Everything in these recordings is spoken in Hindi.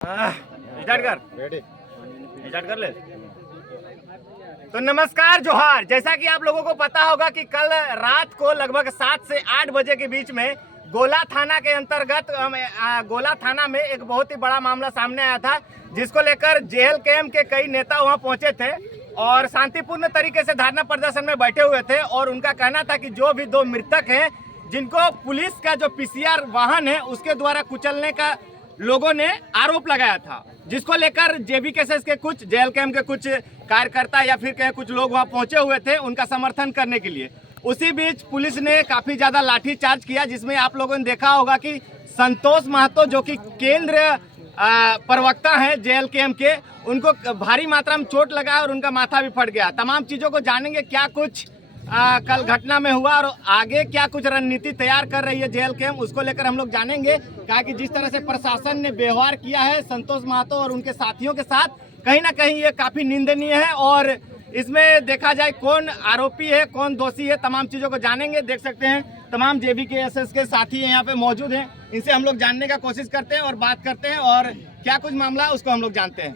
स्टार्ट कर ले। तो नमस्कार जोहार। जैसा कि आप लोगों को पता होगा कि कल रात को लगभग 7 से 8 बजे के बीच में गोला थाना के अंतर्गत गोला थाना में एक बहुत ही बड़ा मामला सामने आया था, जिसको लेकर जेएल कैंप के कई नेता वहां पहुंचे थे और शांतिपूर्ण तरीके से धरना प्रदर्शन में बैठे हुए थे। और उनका कहना था कि जो भी 2 मृतक हैं, जिनको पुलिस का जो पीसीआर वाहन है उसके द्वारा कुचलने का लोगों ने आरोप लगाया था, जिसको लेकर जेबीकेएसएस के कुछ जेएल कैंप के कुछ कार्यकर्ता या फिर कहीं कुछ लोग वहां पहुंचे हुए थे उनका समर्थन करने के लिए। उसी बीच पुलिस ने काफी ज्यादा लाठीचार्ज किया, जिसमें आप लोगों ने देखा होगा कि संतोष महतो जो कि केंद्र प्रवक्ता हैं जेएल कैंप के, उनको भारी मात्रा में चोट लगा और उनका माथा भी फट गया। तमाम चीजों को जानेंगे क्या कुछ कल घटना में हुआ और आगे क्या कुछ रणनीति तैयार कर रही है जेएल कैंप, उसको लेकर हम लोग जानेंगे। कहा कि जिस तरह से प्रशासन ने व्यवहार किया है संतोष महतो और उनके साथियों के साथ, कहीं ना कहीं ये काफी निंदनीय है और इसमें देखा जाए कौन आरोपी है कौन दोषी है, तमाम चीजों को जानेंगे। देख सकते हैं तमाम जेबीकेएसएस के साथी यहाँ पे मौजूद हैं, इनसे हम लोग जानने का कोशिश करते हैं और बात करते हैं और क्या कुछ मामला है उसको हम लोग जानते हैं।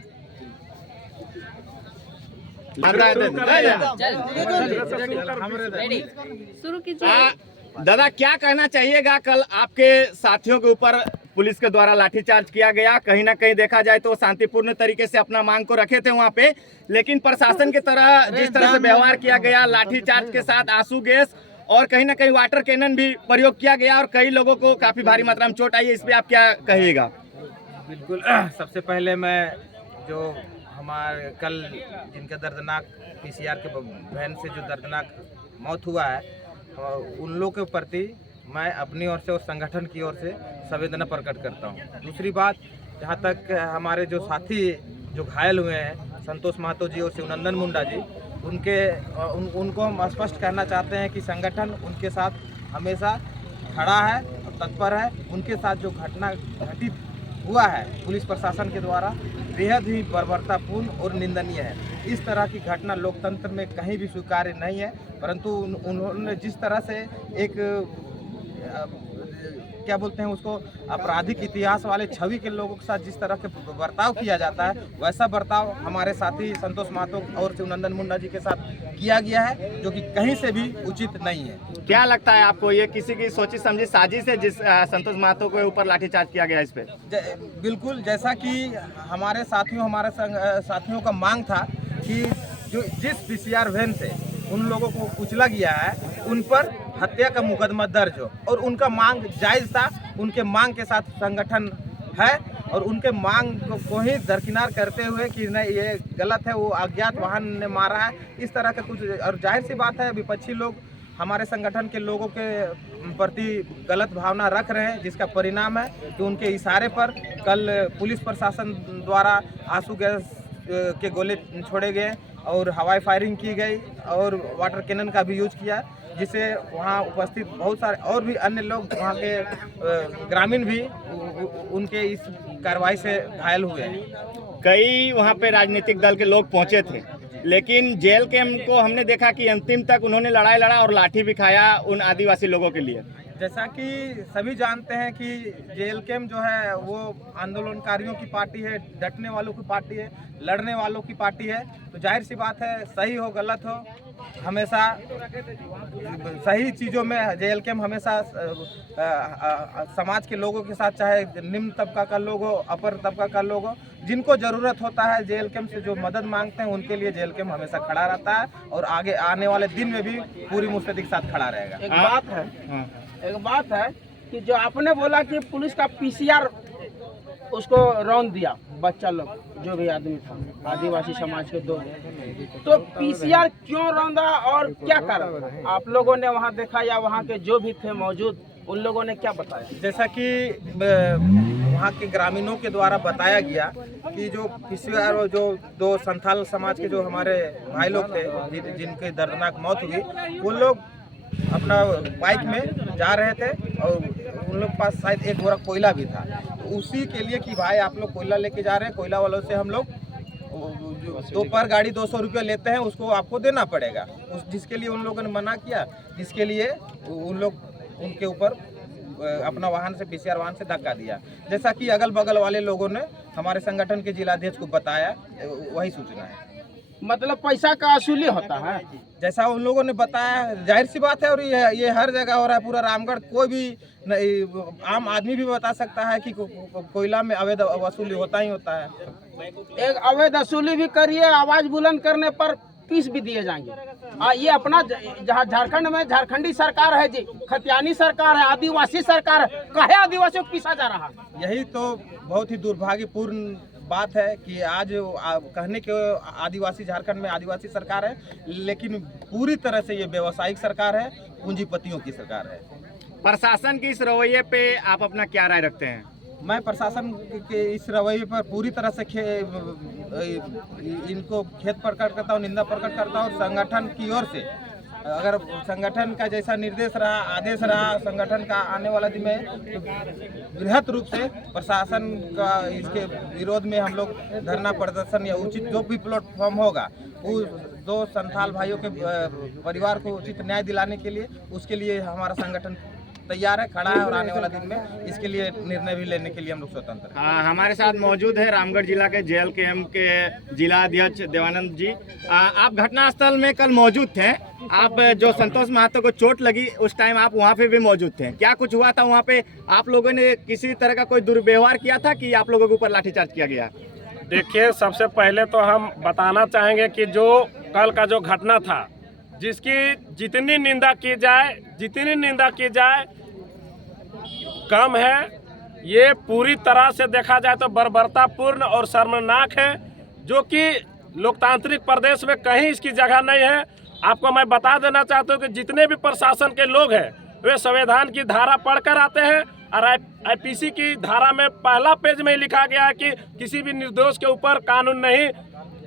दादा, क्या कहना चाहिएगा, कल आपके साथियों के ऊपर पुलिस के द्वारा लाठीचार्ज किया गया, कहीं ना कहीं देखा जाए तो शांतिपूर्ण तरीके से अपना मांग को रखे थे वहां पे, लेकिन प्रशासन की तरह जिस तरह से व्यवहार किया गया, लाठीचार्ज के साथ आंसू गैस और कहीं ना कहीं वाटर कैनन भी प्रयोग किया गया और कई लोगों को काफी भारी मात्रा में चोट आई है, इस पे आप क्या कहिएगा? बिल्कुल, सबसे पहले मैं जो हमारे कल जिनका दर्दनाक पीसीआर के बहन से जो दर्दनाक मौत हुआ है, उन लोगों के प्रति मैं अपनी ओर से और संगठन की ओर से संवेदना प्रकट करता हूं। दूसरी बात, जहां तक हमारे जो साथी जो घायल हुए हैं संतोष महतो जी और शिवनंदन मुंडा जी, उनको हम स्पष्ट कहना चाहते हैं कि संगठन उनके साथ हमेशा खड़ा है और तत्पर है। उनके साथ जो घटना घटित हुआ है पुलिस प्रशासन के द्वारा, बेहद ही बर्बरतापूर्ण और निंदनीय है। इस तरह की घटना लोकतंत्र में कहीं भी स्वीकार्य नहीं है, परंतु उन्होंने जिस तरह से एक क्या बोलते हैं उसको, आपराधिक इतिहास वाले छवि के लोगों के साथ जिस तरह के बर्ताव किया जाता है, वैसा बर्ताव हमारे साथी संतोष महतो और शिवनंदन मुंडा जी के साथ किया गया है, जो कि कहीं से भी उचित नहीं है। क्या लगता है आपको, ये किसी की सोची समझी साजिश है जिस संतोष महतो के ऊपर लाठीचार्ज किया गया इस पे? बिल्कुल, जैसा कि हमारे साथियों का मांग था कि जो जिस पीसीआर वैन से उन लोगों को कुचला गया है उन पर हत्या का मुकदमा दर्ज हो, और उनका मांग जायज था। उनके मांग के साथ संगठन है और उनके मांग को ही दरकिनार करते हुए कि नहीं ये गलत है, वो अज्ञात वाहन ने मारा है, इस तरह का कुछ। और जाहिर सी बात है, विपक्षी लोग हमारे संगठन के लोगों के प्रति गलत भावना रख रहे हैं, जिसका परिणाम है कि उनके इशारे पर कल पुलिस प्रशासन द्वारा आंसू गैस के गोले छोड़े गए और हवाई फायरिंग की गई और वाटर कैनन का भी यूज किया, जिसे वहाँ उपस्थित बहुत सारे और भी अन्य लोग, वहाँ के ग्रामीण भी उनके इस कार्रवाई से घायल हुए हैं। कई वहाँ पे राजनीतिक दल के लोग पहुँचे थे, लेकिन जेएल कैंप को हमने देखा कि अंतिम तक उन्होंने लड़ाई लड़ा और लाठी भी खाया उन आदिवासी लोगों के लिए। जैसा कि सभी जानते हैं कि जेएल कैंप जो है वो आंदोलनकारियों की पार्टी है, डटने वालों की पार्टी है, लड़ने वालों की पार्टी है। तो जाहिर सी बात है, सही हो गलत हो, हमेशा सही चीज़ों में जेएल कैंप हमेशा समाज के लोगों के साथ, चाहे निम्न तबका का लोग हो, अपर तबका का लोग हो, जिनको ज़रूरत होता है जेएल कैंप से जो मदद मांगते हैं, उनके लिए जेएल कैंप हमेशा खड़ा रहता है और आगे आने वाले दिन में भी पूरी मुस्तैदी के साथ खड़ा रहेगा। एक बात है कि जो आपने बोला कि पुलिस का पीसीआर उसको रौंद दिया, बच्चा लोग जो भी आदमी था आदिवासी समाज के 2, तो पीसीआर क्यों रौंदा और क्या कारण आप लोगों ने वहां देखा या वहां के जो भी थे मौजूद उन लोगों ने क्या बताया? जैसा कि वहाँ के ग्रामीणों के द्वारा बताया गया कि जो पीसीआर जो 2 संथाल समाज के जो हमारे भाई लोग थे जिनकी दर्दनाक मौत हुई, वो लोग अपना बाइक में जा रहे थे और उन लोग पास शायद एक बोरा कोयला भी था। तो उसी के लिए कि भाई आप लोग कोयला लेके जा रहे हैं, कोयला वालों से हम लोग 2 पर गाड़ी 200 रुपये लेते हैं, उसको आपको देना पड़ेगा, जिसके लिए उन लोगों ने मना किया, जिसके लिए उन लोग उनके ऊपर अपना वाहन से पीसीआर वाहन से धक्का दिया। जैसा कि अगल बगल वाले लोगों ने हमारे संगठन के जिलाध्यक्ष को बताया, वही सूचना है। मतलब पैसा का वसूली होता है, जैसा उन लोगों ने बताया, जाहिर सी बात है। और ये हर जगह हो रहा है, पूरा रामगढ़। कोई भी आम आदमी भी बता सकता है कि कोयला में अवैध वसूली होता ही होता है। एक अवैध वसूली भी करिए, आवाज बुलंद करने पर पीस भी दिए जाएंगे। ये अपना जहाँ झारखंड में झारखंडी सरकार है जी, खतियानी सरकार है, आदिवासी सरकार है, कहे आदिवासियों को पीसा जा रहा है। यही तो बहुत ही दुर्भाग्यपूर्ण बात है कि आज कहने के आदिवासी झारखंड में आदिवासी सरकार है, लेकिन पूरी तरह से ये व्यावसायिक सरकार है, पूंजीपतियों की सरकार है। प्रशासन की इस रवैये पे आप अपना क्या राय रखते हैं? मैं प्रशासन के इस रवैये पर पूरी तरह से इनको खेद प्रकट करता हूँ, निंदा प्रकट करता हूँ। संगठन की ओर से अगर संगठन का जैसा निर्देश रहा, आदेश रहा संगठन का, आने वाला दिन में तो बृहत रूप से प्रशासन का इसके विरोध में हम लोग धरना प्रदर्शन या उचित जो भी प्लेटफॉर्म होगा, उस 2 संथाल भाइयों के परिवार को उचित न्याय दिलाने के लिए, उसके लिए हमारा संगठन तैयार है, खड़ा है। और आने वाला दिन में इसके लिए निर्णय भी लेने के लिए हम लोग स्वतंत्र हैं। हमारे साथ मौजूद है रामगढ़ जिला के JLKM के जिला अध्यक्ष देवानंद जी। आप घटनास्थल में कल मौजूद थे। आप जो संतोष महतो को चोट लगी उस टाइम आप वहाँ पे भी मौजूद थे। क्या कुछ हुआ था वहाँ पे? आप लोगों ने किसी तरह का कोई दुर्व्यवहार किया था कि आप लोगों के ऊपर लाठीचार्ज किया गया? देखिए, सबसे पहले तो हम बताना चाहेंगे कि जो कल का जो घटना था, जिसकी जितनी निंदा की जाए कम है। ये पूरी तरह से देखा जाए तो बर्बरतापूर्ण और शर्मनाक है, जो कि लोकतांत्रिक प्रदेश में कहीं इसकी जगह नहीं है। आपको मैं बता देना चाहता हूँ कि जितने भी प्रशासन के लोग हैं वे संविधान की धारा पढ़कर आते हैं, और IPC की धारा में पहला पेज में लिखा गया है कि किसी भी निर्दोष के ऊपर कानून नहीं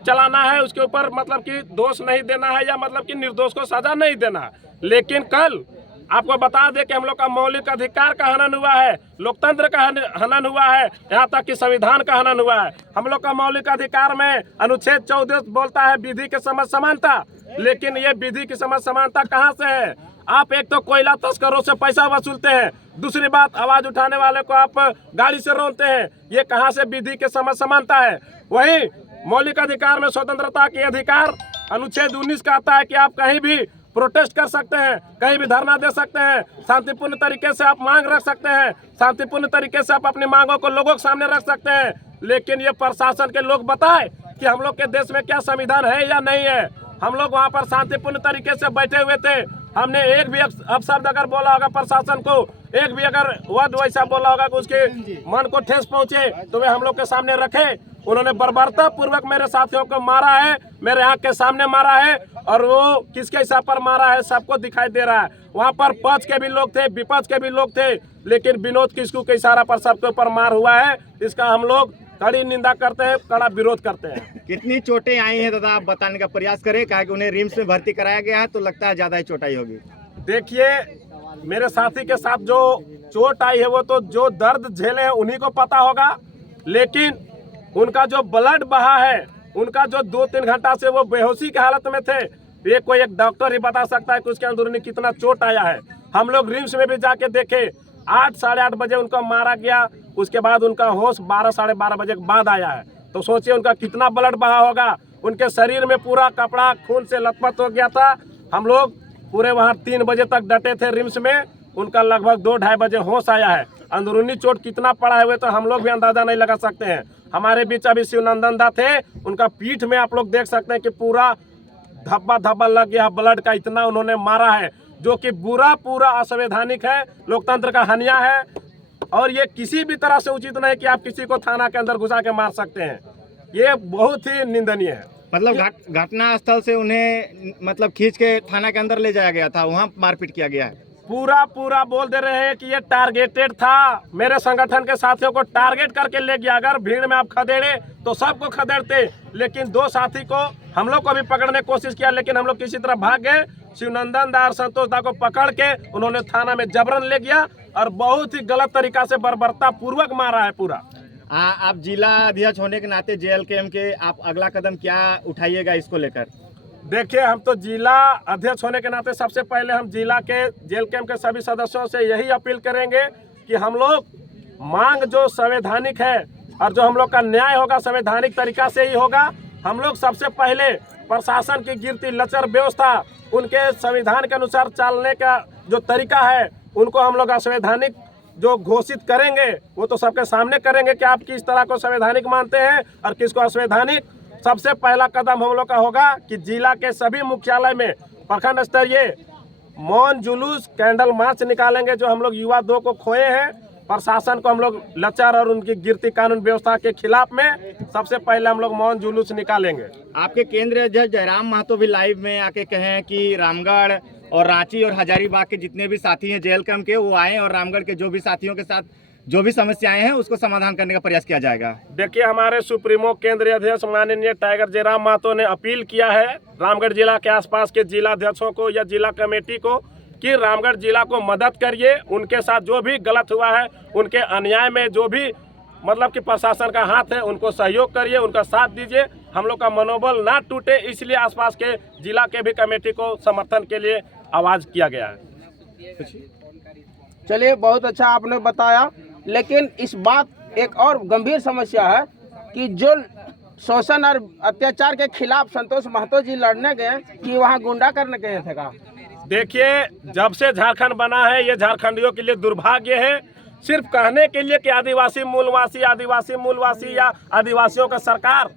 चलाना है, उसके ऊपर मतलब कि दोष नहीं देना है, या मतलब कि निर्दोष को सजा नहीं देना है। लेकिन कल आपको बता दें कि हम लोग का मौलिक अधिकार का हनन हुआ है, लोकतंत्र का हनन हुआ है, यहाँ तक कि संविधान का हनन हुआ है। हम लोग का मौलिक अधिकार में अनुच्छेद 14 बोलता है विधि के समझ समानता, लेकिन ये विधि की समझ समानता कहाँ से है? आप एक तो कोयला तस्करों से पैसा वसूलते हैं, दूसरी बात आवाज उठाने वाले को आप गाड़ी से रोकते हैं। ये कहाँ से विधि के समझ समानता है? वही मौलिक अधिकार में स्वतंत्रता के अधिकार अनुच्छेद 19 कहता है कि आप कहीं भी प्रोटेस्ट कर सकते हैं, कहीं भी धरना दे सकते हैं, शांतिपूर्ण तरीके से आप मांग रख सकते हैं, शांतिपूर्ण तरीके से आप अपनी मांगों को लोगों के सामने रख सकते हैं। लेकिन ये प्रशासन के लोग बताए कि हम लोग के देश में क्या संविधान है या नहीं है। हम लोग वहाँ पर शांतिपूर्ण तरीके से बैठे हुए थे। हमने एक भी अपशब्द अगर बोला होगा प्रशासन को, एक भी अगर वर्ड वैसा बोला होगा कि उसके मन को ठेस पहुंचे, तो वे हम लोग के सामने रखे। उन्होंने बर्बरता पूर्वक मेरे साथियों को मारा है, मेरे आंख के सामने मारा है, और वो किसके हिसाब पर मारा है सबको दिखाई दे रहा है। वहाँ पर पक्ष के भी लोग थे, विपक्ष के भी लोग थे, लेकिन विनोद किस्कू के इशारा पर सबके ऊपर मार हुआ है। इसका हम लोग कड़ी निंदा करते हैं, कड़ा विरोध करते हैं। कितनी चोटें आई हैं दादा, आप बताने का प्रयास करें, क्या कि उन्हें रिम्स में भर्ती कराया गया है, तो लगता है ज्यादा ही चोट आई होगी। देखिए, मेरे साथी के साथ जो चोट आई है वो तो जो दर्द झेले हैं उन्हीं को पता होगा, लेकिन उनका जो ब्लड बहा है, उनका जो 2-3 घंटा से वो बेहोशी की हालत में थे, ये कोई एक डॉक्टर ही बता सकता है कि उसके अंदरूनी कितना चोट आया है। हम लोग रिम्स में भी जाके देखे, 8 साढ़े 8 बजे उनको मारा गया, उसके बाद उनका होश 12 साढ़े 12 बजे के बाद आया है। तो सोचिए उनका कितना ब्लड बहा होगा। उनके शरीर में पूरा कपड़ा खून से लथपथ हो गया था। हम लोग पूरे वहाँ 3 बजे तक डटे थे रिम्स में, उनका लगभग 2-2:30 बजे होश आया है। अंदरूनी चोट कितना पड़ा है तो हम लोग भी अंदाजा नहीं लगा सकते हैं। हमारे बीच अभी शिवनंदन दा थे, उनका पीठ में आप लोग देख सकते हैं कि पूरा धब्बा लग गया ब्लड का, इतना उन्होंने मारा है, जो कि पूरा असंवैधानिक है, लोकतंत्र का हनिया है। और ये किसी भी तरह से उचित नहीं कि आप किसी को थाना के अंदर घुसा के मार सकते हैं। ये बहुत ही निंदनीय है। मतलब घटना स्थल से उन्हें मतलब खींच के थाना के अंदर ले जाया गया था, वहाँ मारपीट किया गया है। पूरा बोल दे रहे हैं कि ये टारगेटेड था। मेरे संगठन के साथियों को टारगेट करके ले गया। अगर भीड़ में आप खदेड़े तो सबको खदेड़ते, लेकिन 2 साथी को हम लोग को भी पकड़ने की कोशिश किया, लेकिन हम लोग किसी तरह भाग गए। शिवनंदन दा और संतोष दा को पकड़ के उन्होंने थाना में जबरन ले गया और बहुत ही गलत तरीका से बर्बरता पूर्वक मारा है पूरा। आप जिला अध्यक्ष होने के नाते JLKM के आप अगला कदम क्या उठाइएगा इसको लेकर? देखिए, हम तो जिला अध्यक्ष होने के नाते सबसे पहले हम जिला के जेल कैंप के सभी सदस्यों से यही अपील करेंगे कि हम लोग मांग जो संवैधानिक है और जो हम लोग का न्याय होगा संवैधानिक तरीका से ही होगा। हम लोग सबसे पहले प्रशासन की गिरती लचर व्यवस्था, उनके संविधान के अनुसार चलने का जो तरीका है, उनको हम लोग असंवैधानिक जो घोषित करेंगे वो तो सबके सामने करेंगे कि आप किस तरह को संवैधानिक मानते हैं और किसको असंवैधानिक। सबसे पहला कदम हम लोग का होगा कि जिला के सभी मुख्यालय में प्रखंड स्तरीय मौन जुलूस कैंडल मार्च निकालेंगे, जो हम लोग युवा 2 को खोए हैं। प्रशासन को हम लोग लचर और उनकी गिरती कानून व्यवस्था के खिलाफ में सबसे पहले हम लोग मौन जुलूस निकालेंगे। आपके केंद्रीय अध्यक्ष जयराम महतो भी लाइव में आके कहे कि रामगढ़ और रांची और हजारीबाग के जितने भी साथी हैं जेल कैंप के, वो आए और रामगढ़ के जो भी साथियों के साथ जो भी समस्याएं हैं उसको समाधान करने का प्रयास किया जाएगा। देखिए, हमारे सुप्रीमो केंद्रीय अध्यक्ष माननीय टाइगर जयराम महतो ने अपील किया है रामगढ़ जिला के आसपास के जिला अध्यक्षों को या जिला कमेटी को कि रामगढ़ जिला को मदद करिए। उनके साथ जो भी गलत हुआ है, उनके अन्याय में जो भी मतलब कि प्रशासन का हाथ है, उनको सहयोग करिए, उनका साथ दीजिए। हम लोग का मनोबल ना टूटे, इसलिए आसपास के जिला के भी कमेटी को समर्थन के लिए आवाज किया गया है। चलिए, बहुत अच्छा आपने बताया, लेकिन इस बात एक और गंभीर समस्या है कि जो शोषण और अत्याचार के खिलाफ संतोष महतो जी लड़ने गए कि वहाँ गुंडा करने गए थे का? देखिए, जब से झारखंड बना है, ये झारखंडियों के लिए दुर्भाग्य है। सिर्फ कहने के लिए कि आदिवासी मूलवासी या आदिवासियों का सरकार,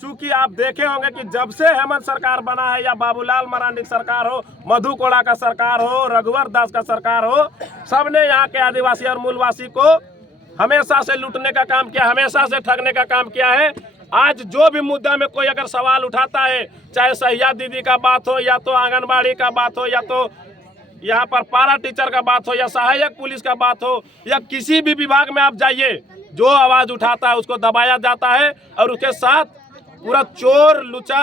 चूंकि आप देखे होंगे कि जब से हेमंत सरकार बना है या बाबूलाल मरांडी सरकार हो, मधु कोड़ा का सरकार हो, रघुवर दास का सरकार हो, सबने यहाँ के आदिवासी और मूलवासी को हमेशा से लूटने का काम किया, हमेशा से ठगने का काम किया है। आज जो भी मुद्दा में कोई अगर सवाल उठाता है, चाहे सहिया दीदी का बात हो या तो आंगनबाड़ी का बात हो या तो यहाँ पर पारा टीचर का बात हो या सहायक पुलिस का बात हो या किसी भी विभाग में आप जाइए, जो आवाज उठाता है उसको दबाया जाता है और उसके साथ पूरा चोर लुचा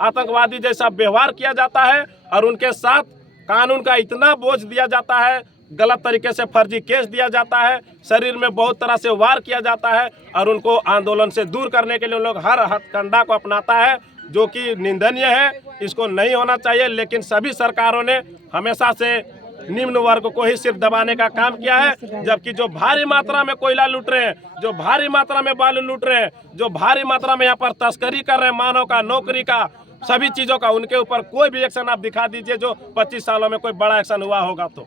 आतंकवादी जैसा व्यवहार किया जाता है और उनके साथ कानून का इतना बोझ दिया जाता है, गलत तरीके से फर्जी केस दिया जाता है, शरीर में बहुत तरह से वार किया जाता है और उनको आंदोलन से दूर करने के लिए लोग हर हथकंडा को अपनाता है, जो कि निंदनीय है। इसको नहीं होना चाहिए, लेकिन सभी सरकारों ने हमेशा से निम्न वर्ग को ही सिर्फ दबाने का काम किया है, जबकि जो भारी मात्रा में कोयला लूट रहे हैं, जो भारी मात्रा में बालू लूट रहे हैं, जो भारी मात्रा में यहाँ पर तस्करी कर रहे हैं मानव का, नौकरी का, सभी चीजों का, उनके ऊपर कोई भी एक्शन आप दिखा दीजिए जो 25 सालों में कोई बड़ा एक्शन हुआ होगा। तो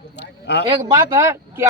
एक बात है कि